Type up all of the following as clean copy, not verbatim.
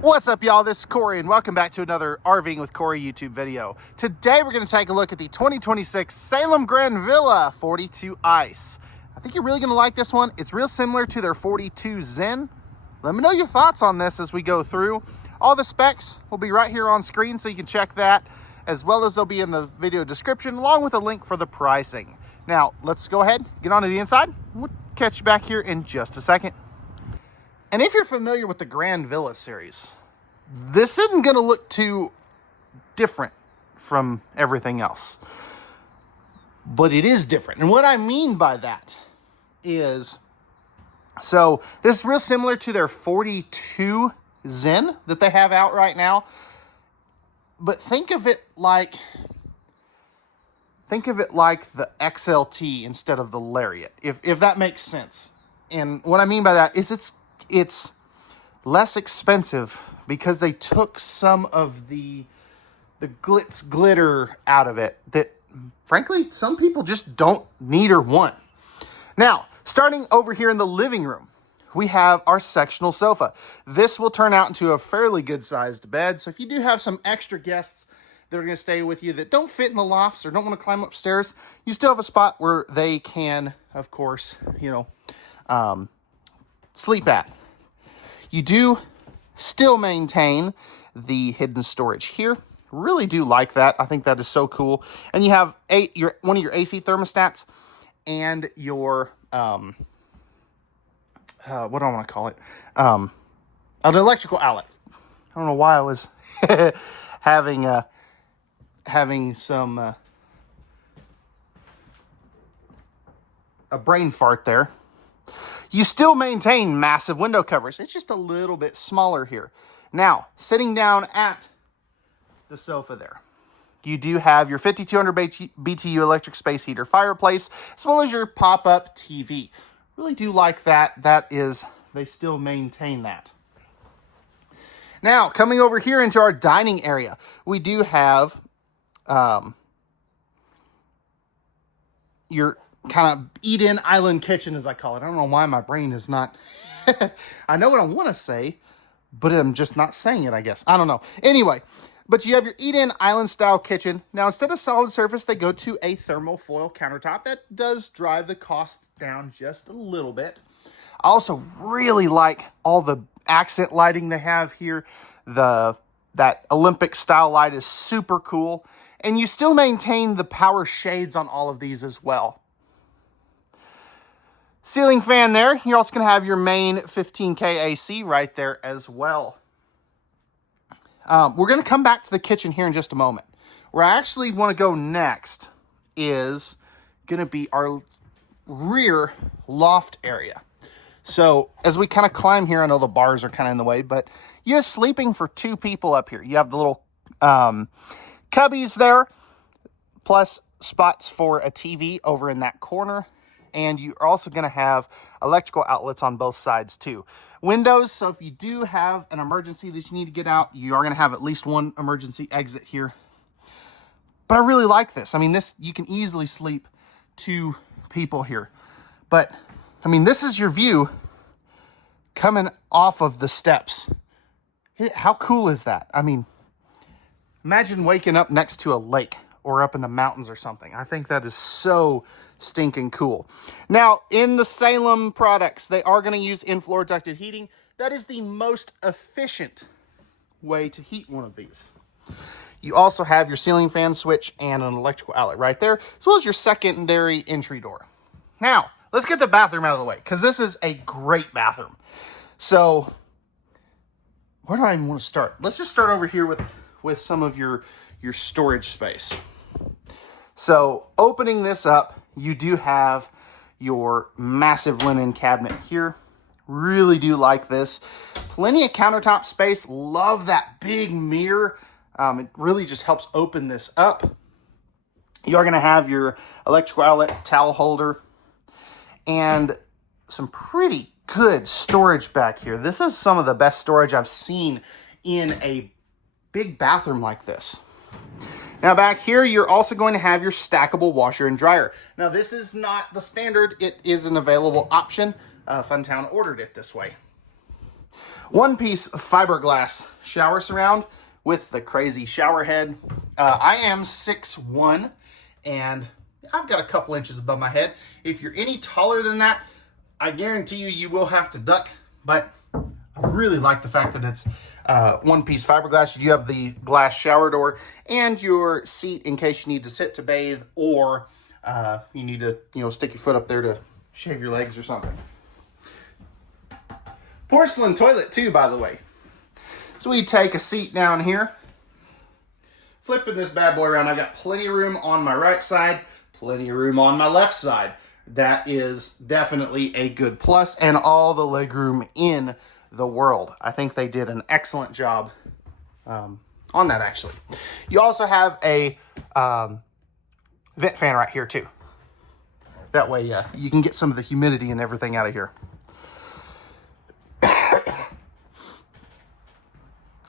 What's up, y'all? This is Corey, and welcome back to another RVing with Corey YouTube video. Today, we're going to take a look at the 2026 Salem Grand Villa 42 Ice. I think you're really going to like this one. It's real similar to their 42 Zen. Let me know your thoughts on this as we go through. All the specs will be right here on screen, so you can check that, as well as they'll be in the video description, along with a link for the pricing. Now, let's go ahead, get on to the inside. We'll catch you back here in just a second. And if you're familiar with the Grand Villa series, this isn't going to look too different from everything else. But it is different. And what I mean by that is, so this is real similar to their 42 Zen that they have out right now. But think of it like the XLT instead of the Lariat, if that makes sense. And what I mean by that is it's less expensive because they took some of the glitz glitter out of it that, frankly, some people just don't need or want. Now, starting over here in the living room, we have our sectional sofa. This will turn out into a fairly good-sized bed. So if you do have some extra guests that are going to stay with you that don't fit in the lofts or don't want to climb upstairs, you still have a spot where they can, of course, sleep at. You do still maintain the hidden storage here. Really do like that. I think that is so cool. And you have one of your AC thermostats and your what do I want to call it? An electrical outlet. I don't know why I was having some a brain fart there. You still maintain massive window covers. It's just a little bit smaller here. Now, sitting down at the sofa there, you do have your 5200 BTU electric space heater fireplace, as well as your pop-up TV. Really do like that. They still maintain that. Now, coming over here into our dining area, we do have your kind of eat-in island kitchen, as I call it. I don't know why my brain is not... I know what I want to say, but I'm just not saying it, I guess. I don't know. Anyway, but you have your eat-in island-style kitchen. Now, instead of solid surface, they go to a thermofoil countertop. That does drive the cost down just a little bit. I also really like all the accent lighting they have here. That Olympic-style light is super cool. And you still maintain the power shades on all of these as well. Ceiling fan there. You're also going to have your main 15K AC right there as well. We're going to come back to the kitchen here in just a moment. Where I actually want to go next is going to be our rear loft area. So as we kind of climb here, I know the bars are kind of in the way, but you're sleeping for two people up here. You have the little cubbies there, plus spots for a TV over in that corner. And you're also going to have electrical outlets on both sides too. Windows, so if you do have an emergency that you need to get out, you are going to have at least one emergency exit here. But I really like this. I mean, you can easily sleep two people here. But, I mean, this is your view coming off of the steps. How cool is that? I mean, imagine waking up next to a lake or up in the mountains or something. I think that is so stinking cool. Now, in the Salem products, they are going to use in-floor ducted heating. That is the most efficient way to heat one of these. You also have your ceiling fan switch and an electrical outlet right there, as well as your secondary entry door. Now, let's get the bathroom out of the way, because this is a great bathroom. So, where do I even want to start? Let's just start over here with some of your storage space. So, opening this up, you do have your massive linen cabinet here. Really do like this. Plenty of countertop space. Love that big mirror. It really just helps open this up. You're going to have your electrical outlet, towel holder, and some pretty good storage back here. This is some of the best storage I've seen in a big bathroom like this. Now back here, you're also going to have your stackable washer and dryer. Now this is not the standard, it is an available option. Funtown ordered it this way. one-piece fiberglass shower surround with the crazy shower head. I am 6'1", and I've got a couple inches above my head. If you're any taller than that, I guarantee you will have to duck, but I really like the fact that it's one-piece fiberglass. You have the glass shower door and your seat in case you need to sit to bathe, or you need to, stick your foot up there to shave your legs or something. Porcelain toilet too, by the way. So we take a seat down here, flipping this bad boy around. I got plenty of room on my right side, plenty of room on my left side. That is definitely a good plus, and all the leg room in the world. I think they did an excellent job on that, actually. You also have a vent fan right here too. That way you can get some of the humidity and everything out of here.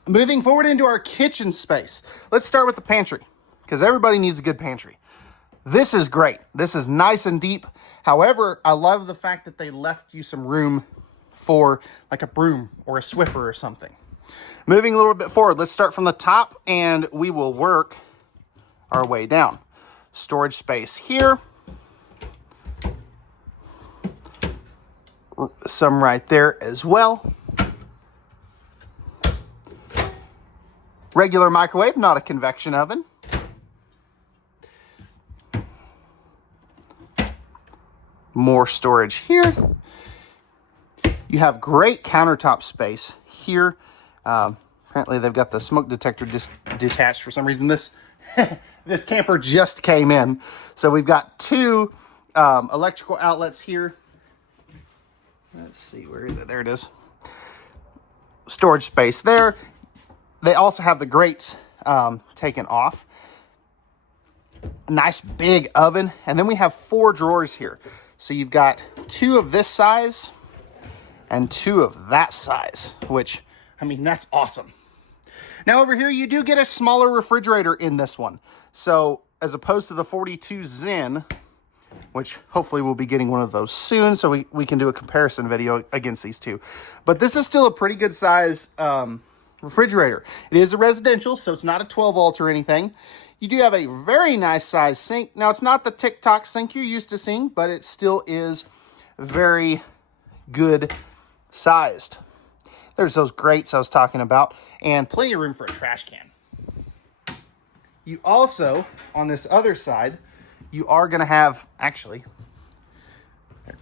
Moving forward into our kitchen space. Let's start with the pantry, because everybody needs a good pantry. This is great. This is nice and deep. However, I love the fact that they left you some room for like a broom or a Swiffer or something. Moving a little bit forward, let's start from the top and we will work our way down. Storage space here. Some right there as well. Regular microwave, not a convection oven. More storage here. You have great countertop space here. Apparently they've got the smoke detector just detached for some reason. This this camper just came in. So we've got two electrical outlets here. Let's see, where is it? There it is. Storage space there. They also have the grates taken off. Nice big oven. And then we have 4 drawers here. So you've got 2 of this size and 2 of that size, which, I mean, that's awesome. Now over here, you do get a smaller refrigerator in this one. So as opposed to the 42 Zen, which hopefully we'll be getting one of those soon, so we can do a comparison video against these two. But this is still a pretty good size refrigerator. It is a residential, so it's not a 12 volt or anything. You do have a very nice size sink. Now, it's not the TikTok sink you're used to seeing, but it still is very good sized. There's those grates I was talking about, and plenty of room for a trash can. You also, on this other side, you are going to have, actually, I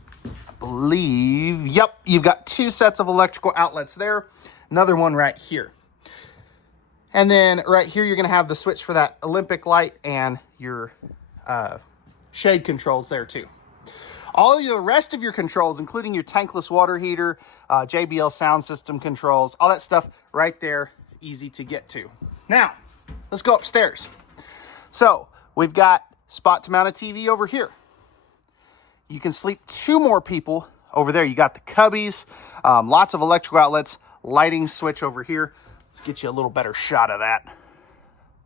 believe, yep, you've got 2 sets of electrical outlets there. Another one right here. And then right here, you're going to have the switch for that Olympic light and your shade controls there too. All the rest of your controls, including your tankless water heater, JBL sound system controls, all that stuff right there, easy to get to. Now, let's go upstairs. So we've got spot to mount a TV over here. You can sleep 2 more people over there. You got the cubbies, lots of electrical outlets, lighting switch over here. Let's get you a little better shot of that.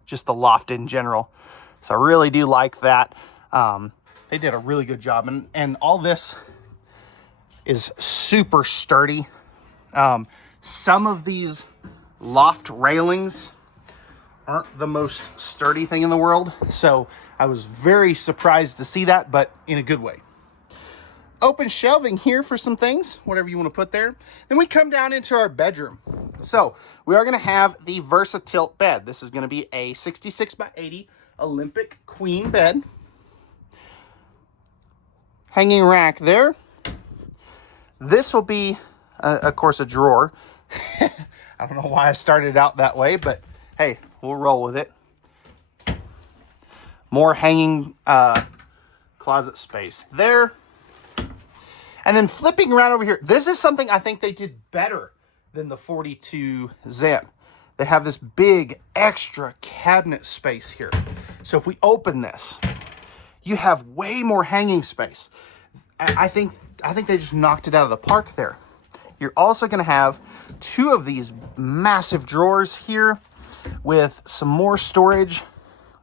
Just the loft in general. So I really do like that. They did a really good job. And all this is super sturdy. Some of these loft railings aren't the most sturdy thing in the world. So I was very surprised to see that, but in a good way. Open shelving here for some things, whatever you want to put there. Then we come down into our bedroom. So we are going to have the VersaTilt bed. This is going to be a 66 by 80 Olympic queen bed. Hanging rack there. This will be, of course, a drawer. I don't know why I started out that way, but hey, we'll roll with it. More hanging closet space there. And then flipping around over here, this is something I think they did better than the 42 Zen. They have this big extra cabinet space here. So if we open this, you have way more hanging space. I think they just knocked it out of the park there. You're also going to have 2 of these massive drawers here with some more storage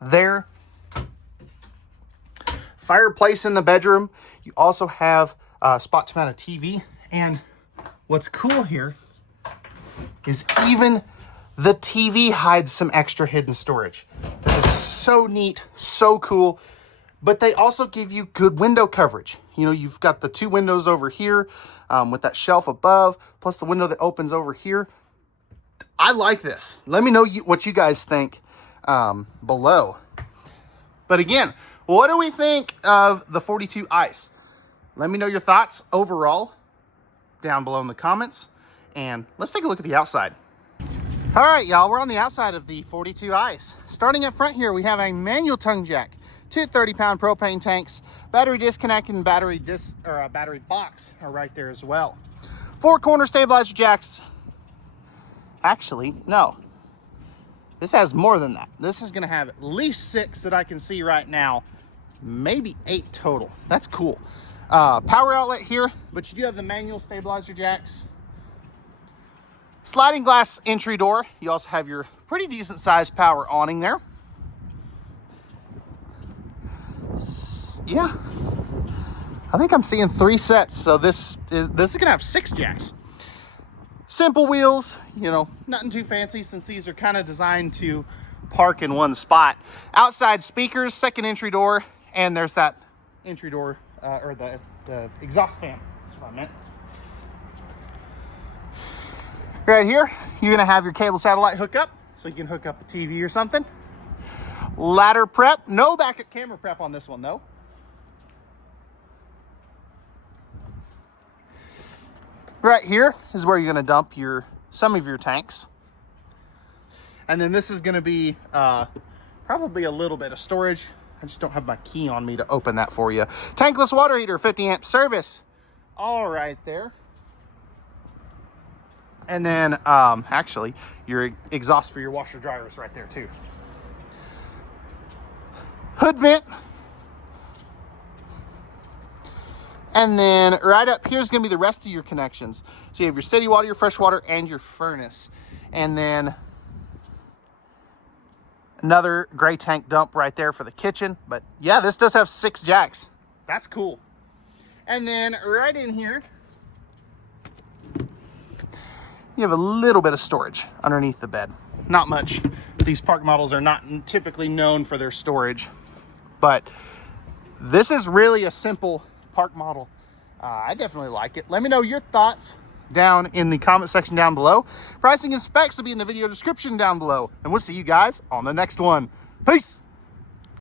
there. Fireplace in the bedroom. You also have spot to mount a TV. And what's cool here is even the TV hides some extra hidden storage. That is so neat, so cool. But they also give you good window coverage. You know, you've got the 2 windows over here with that shelf above, plus the window that opens over here. I like this. Let me know what you guys think below. But again, what do we think of the 42 Ice? Let me know your thoughts overall down below in the comments. And let's take a look at the outside. All right, y'all, we're on the outside of the 42 Ice. Starting up front here, we have a manual tongue jack, 2 30-pound propane tanks, battery disconnect and battery box are right there as well. 4 corner stabilizer jacks. Actually, no. This has more than that. This is gonna have at least 6 that I can see right now, maybe 8 total. That's cool. Power outlet here, but you do have the manual stabilizer jacks. Sliding glass entry door. You also have your pretty decent sized power awning there. Yeah, I think I'm seeing 3 sets. So this is gonna have 6 jacks. Simple wheels, you know, nothing too fancy since these are kind of designed to park in one spot. Outside speakers, second entry door, and there's that entry door or the exhaust fan. That's what I meant. Right here, you're gonna have your cable satellite hookup, so you can hook up a TV or something. Ladder prep, no backup camera prep on this one though. Right here is where you're gonna dump some of your tanks. And then this is gonna be probably a little bit of storage. I just don't have my key on me to open that for you. Tankless water heater, 50 amp service. All right there. And then actually your exhaust for your washer dryer is right there too. Hood vent. And then right up here is going to be the rest of your connections. So you have your city water, your fresh water, and your furnace. And then another gray tank dump right there for the kitchen. But yeah, this does have 6 jacks. That's cool. And then right in here, you have a little bit of storage underneath the bed. Not much. These park models are not typically known for their storage. But this is really a simple park model. I definitely like it. Let me know your thoughts down in the comment section down below. Pricing and specs will be in the video description down below. And we'll see you guys on the next one. Peace.